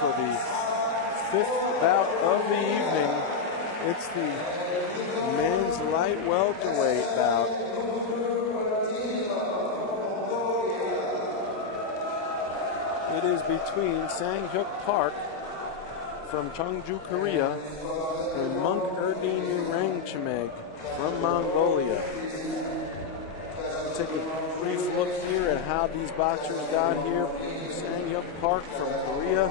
for the 5th bout of the evening. It's the men's light welterweight bout. It is between Sang-Hyuk Park from Cheongju, Korea, and Munkh-Erdene URANCHIMEG from Mongolia. Take a brief look here at how these boxers got here. Sang-Hyuk Park from Korea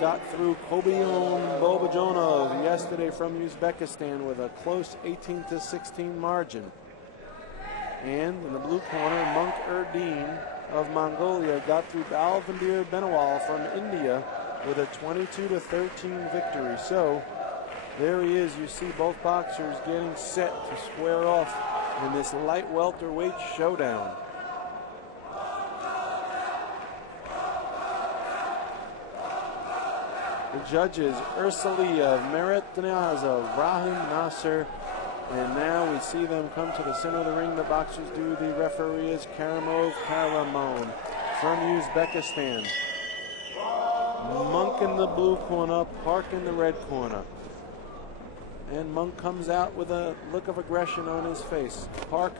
got through Kobion Bobajonov yesterday from Uzbekistan with a close 18-16 margin. And in the blue corner, Munkh-Erdene of Mongolia got through Balvandir Benawal from India with a 22-13 victory. So there he is. You see both boxers getting set to square off in this light welterweight showdown. The judges, Ursaliyev, Merit Dniazov, Rahim Nasser, and now we see them come to the center of the ring. The boxers do. The referee is Karamov Karamon from Uzbekistan. Munkh in the blue corner, Park in the red corner. And Munkh comes out with a look of aggression on his face. Park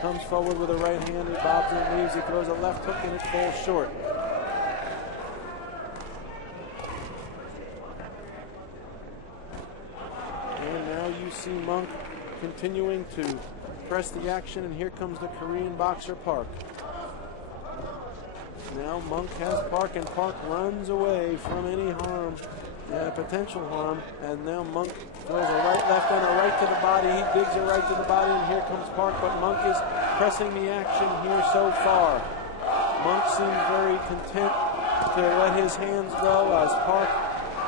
comes forward with a right hand, he bobs and leaves, he throws a left hook and it falls short. And now you see Munkh continuing to press the action, and here comes the Korean boxer Park. Now Munkh has Park, and Park runs away from any harm, potential harm, and now Munkh throws a right, left, and a right to the body. He digs a right to the body, and here comes Park, but Munkh is pressing the action here so far. Munkh seems very content to let his hands go, as Park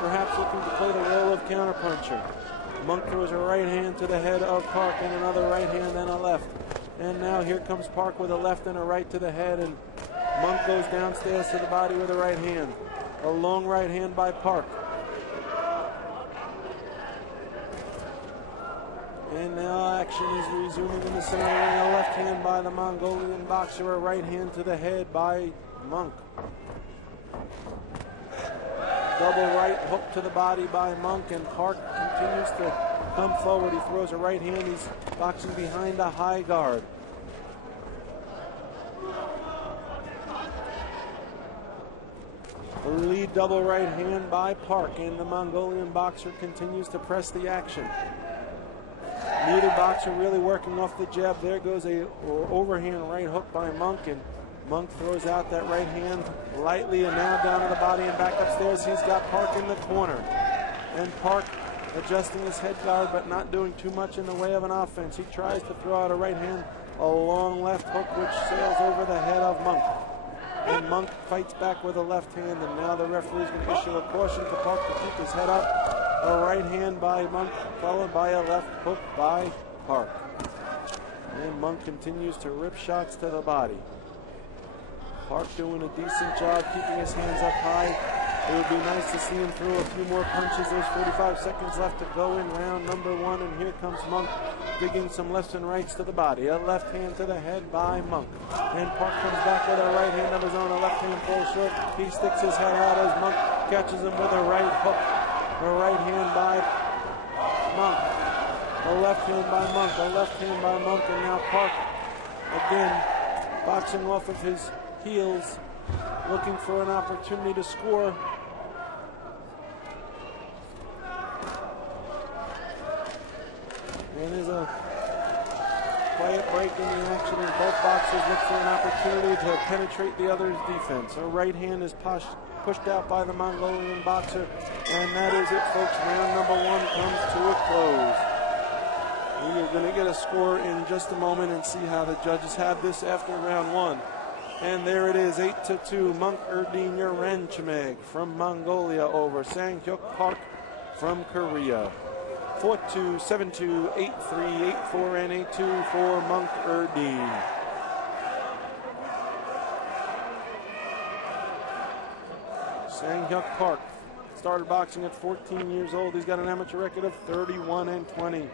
perhaps looking to play the role of counterpuncher. Munkh throws a right hand to the head of Park, and another right hand and a left. And now here comes Park with a left and a right to the head, and Munkh goes downstairs to the body with a right hand. A long right hand by Park. And now action is resuming in the center of the ring. A left hand by the Mongolian boxer, a right hand to the head by Munkh. Double right hook to the body by Munkh, and Park continues to come forward. He throws a right hand. He's boxing behind a high guard. The lead double right hand by Park, and the Mongolian boxer continues to press the action. Neither boxer really working off the jab. There goes a overhand right hook by Munkh, and Munkh throws out that right hand lightly, and now down to the body and back upstairs. He's got Park in the corner, and Park adjusting his head guard but not doing too much in the way of an offense. He tries to throw out a right hand, a long left hook which sails over the head of Munkh, and Munkh fights back with a left hand, and now the referee's going to issue a caution to Park to keep his head up. A right hand by Munkh followed by a left hook by Park, and Munkh continues to rip shots to the body. Park doing a decent job keeping his hands up high. It would be nice to see him throw a few more punches. There's 45 seconds left to go in round number one, and here comes Munkh digging some lefts and rights to the body. A left hand to the head by Munkh, and Park comes back with a right hand of his own. A left hand falls short. He sticks his head out as Munkh catches him with a right hook. A right hand by Munkh. A left hand by Munkh. A left hand by Munkh, and now Park again boxing off of his heels, looking for an opportunity to score. And there's a quiet break in the action, and both boxers look for an opportunity to penetrate the other's defense. A right hand is pushed out by the Mongolian boxer, and that is it, folks. Round number one comes to a close. We are going to get a score in just a moment and see how the judges have this after round one. And there it is, 8-2, Munkh-Erdene URANCHIMEG from Mongolia over Sang-Hyuk Park from Korea. 4-2, 7-2, 8-3, 8-4, and 8-2 for Munkh-Erdene. Sang-Hyuk Park started boxing at 14 years old. He's got an amateur record of 31-20.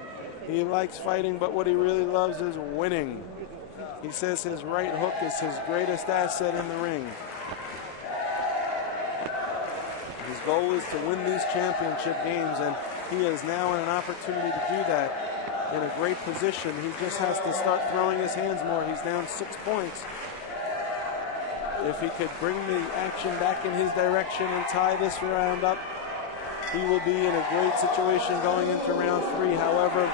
He likes fighting, but what he really loves is winning. He says his right hook is his greatest asset in the ring. His goal is to win these championship games, and he is now in an opportunity to do that in a great position. He just has to start throwing his hands more. He's down 6 points. If he could bring the action back in his direction and tie this round up, he will be in a great situation going into round 3. However,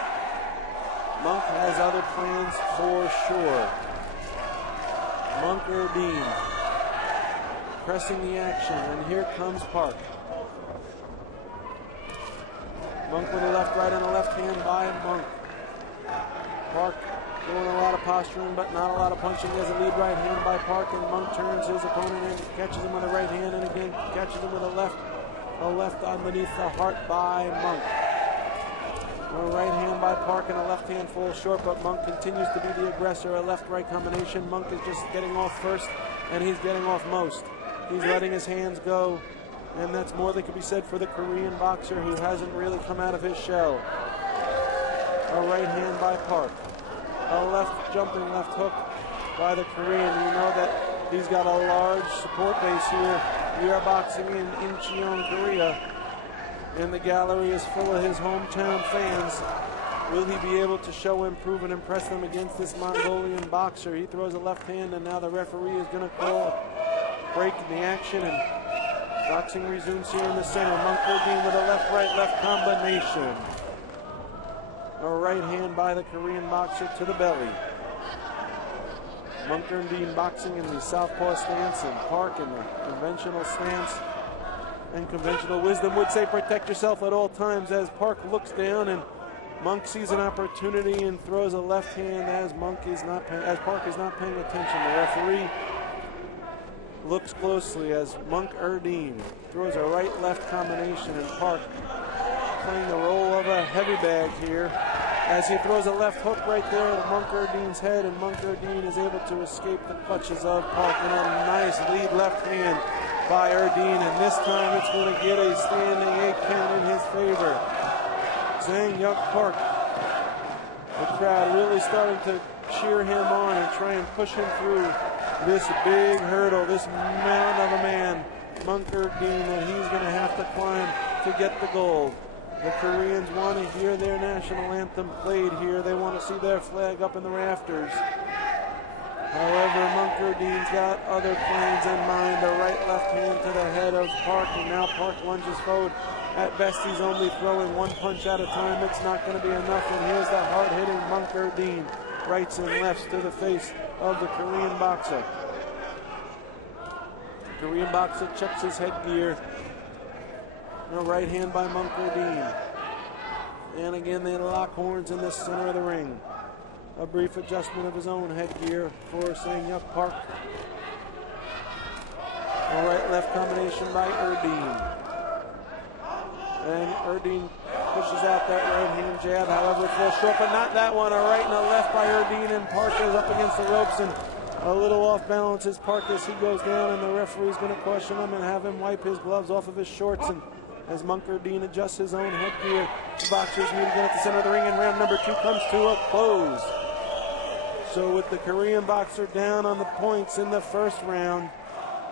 Munkh has other plans for sure. Munkh-Erdene pressing the action, and here comes Park. Munkh with a left right and a left hand by Munkh. Park doing a lot of posturing, but not a lot of punching. There's a lead right hand by Park, and Munkh turns his opponent in, catches him with a right hand, and again catches him with a left underneath the heart by Munkh. A right hand by Park and a left hand falls short, but Munkh continues to be the aggressor. A left-right combination. Munkh is just getting off first, and he's getting off most. He's letting his hands go, and that's more than can be said for the Korean boxer, who hasn't really come out of his shell. A right hand by Park. A left jumping left hook by the Korean. You know that he's got a large support base here. We are boxing in Incheon, Korea, and the gallery is full of his hometown fans. Will he be able to show, improve, and impress them against this Mongolian boxer? He throws a left hand, and now the referee is going to call break in the action, and boxing resumes here in the center. Munkh-Erdene with a left-right-left combination. A right hand by the Korean boxer to the belly. Munkh-Erdene boxing in the southpaw stance, and Park in the conventional stance. And conventional wisdom would say protect yourself at all times, as Park looks down and Munkh sees an opportunity and throws a left hand as Park is not paying attention. The referee looks closely as Munkh-Erdene throws a right-left combination, and Park playing the role of a heavy bag here as he throws a left hook right there at Munkh-Erdene's head, and Munkh-Erdene is able to escape the clutches of Park, and a nice lead left hand by Erdene, and this time it's going to get a standing 8 count in his favor. Hyuk Park, the crowd really starting to cheer him on and try and push him through this big hurdle, this mountain of a man, Munkh-Erdene, that he's going to have to climb to get the gold. The Koreans want to hear their national anthem played here. They want to see their flag up in the rafters. However, Munkh-Erdene's got other plans in mind. A right-left hand to the head of Park, and now Park lunges forward. At best, he's only throwing one punch at a time. It's not going to be enough, and here's the hard-hitting Munkh-Erdene. Rights and lefts to the face of the Korean boxer. The Korean boxer checks his headgear. A right hand by Munkh-Erdene. And again, they lock horns in the center of the ring. A brief adjustment of his own headgear for Hyuk Park. A right-left combination by Erdene. And Erdene pushes out that right-hand jab, however, it falls short, but not that one. A right and a left by Erdene, and Park is up against the ropes, and a little off balance as Park as he goes down, and the referee's going to caution him and have him wipe his gloves off of his shorts. And as Munkh-Erdene adjusts his own headgear, the boxers meet again at the center of the ring, and round number 2 comes to a close. So with the Korean boxer down on the points in the first round,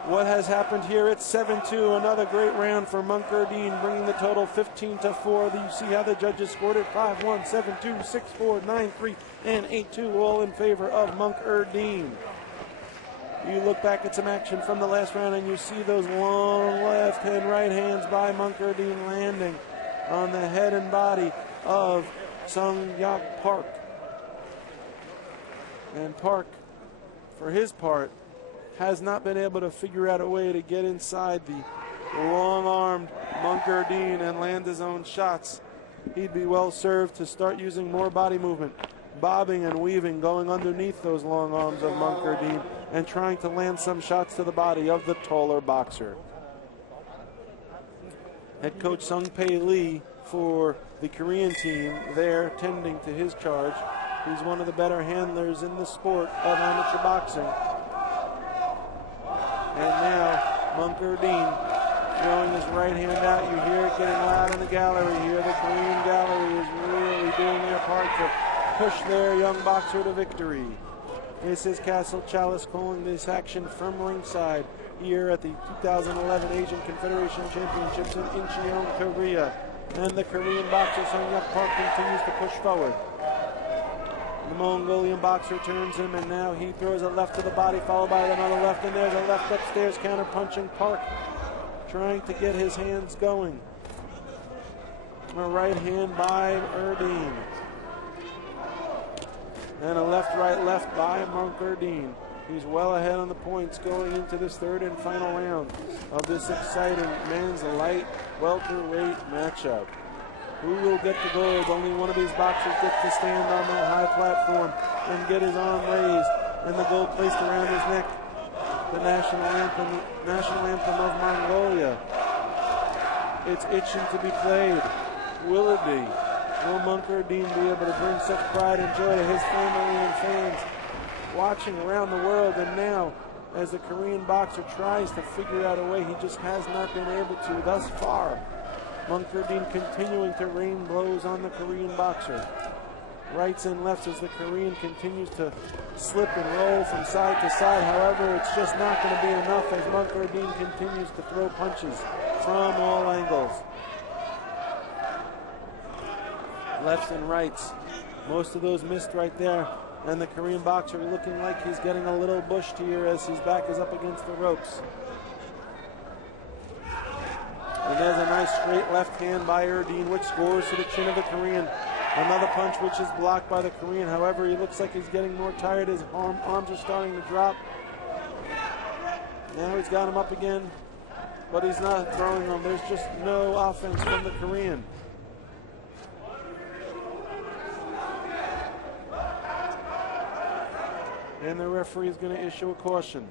what has happened here? It's 7-2, another great round for Munkh-Erdene, bringing the total 15-4. You see how the judges scored it: 5-1, 7-2, 6-4, 9-3, and 8-2, all in favor of Munkh-Erdene. You look back at some action from the last round, and you see those long left and right hands by Munkh-Erdene landing on the head and body of Hyuk Park. And Park, for his part, has not been able to figure out a way to get inside the long-armed Munkh-Erdene and land his own shots. He'd be well served to start using more body movement, bobbing and weaving, going underneath those long arms of Munkh-Erdene and trying to land some shots to the body of the taller boxer. Head coach Sung-Pae Lee for the Korean team there tending to his charge. He's one of the better handlers in the sport of amateur boxing. And now Munkh-Erdene throwing his right hand out. You hear it getting loud in the gallery here. The Korean gallery is really doing their part to push their young boxer to victory. This is Castle Chalice calling this action from ringside. here at the 2011 Asian Confederation Championships in Incheon, Korea. And the Korean boxer Hyuk Park continues to push forward. The Mongolian boxer turns him, and now he throws a left to the body, followed by another left, and there's a left upstairs, counter-punching Park, trying to get his hands going. A right hand by Erdene. And a left-right left by Munkh-Erdene. He's well ahead on the points going into this third and final round of this exciting men's light welterweight matchup. Who will get the gold? Only one of these boxers gets to stand on that high platform and get his arm raised and the gold placed around his neck. The national anthem of Mongolia. It's itching to be played. Will it be? Will Munkh-Erdene be able to bring such pride and joy to his family and fans watching around the world? And now, as the Korean boxer tries to figure out a way, he just has not been able to thus far. Munkh-Erdene continuing to rain blows on the Korean boxer. Rights and lefts as the Korean continues to slip and roll from side to side. However, it's just not going to be enough as Munkh-Erdene continues to throw punches from all angles. Lefts and rights. Most of those missed right there. And the Korean boxer looking like he's getting a little bushed here as his back is up against the ropes. And there's a nice straight left hand by Erdene, which scores to the chin of the Korean. Another punch which is blocked by the Korean. However, he looks like he's getting more tired. His arms are starting to drop. Now he's got him up again, but he's not throwing them. There's just no offense from the Korean. And the referee is going to issue a caution.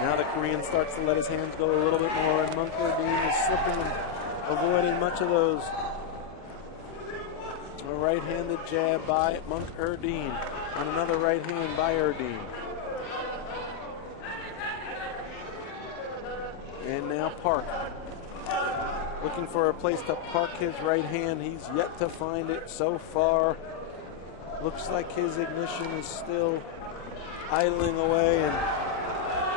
Now the Korean starts to let his hands go a little bit more, and Munkh-Erdene is slipping and avoiding much of those. A right-handed jab by Munkh-Erdene, and another right hand by Erdene. And now Park, looking for a place to park his right hand. He's yet to find it so far. Looks like his ignition is still idling away, and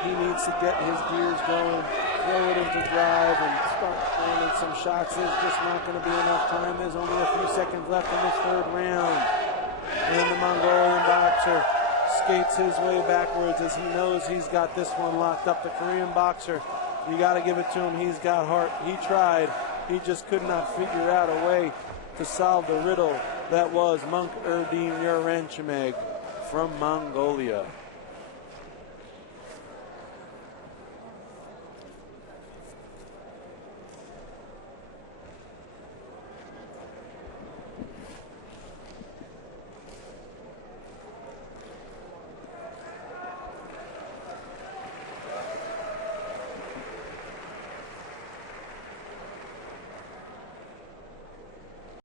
he needs to get his gears going, throw it into drive, and start landing some shots. There's just not going to be enough time. There's only a few seconds left in this third round. And the Mongolian boxer skates his way backwards as he knows he's got this one locked up. The Korean boxer, you got to give it to him. He's got heart. He tried. He just could not figure out a way to solve the riddle that was Munkh-Erdene URANCHIMEG from Mongolia.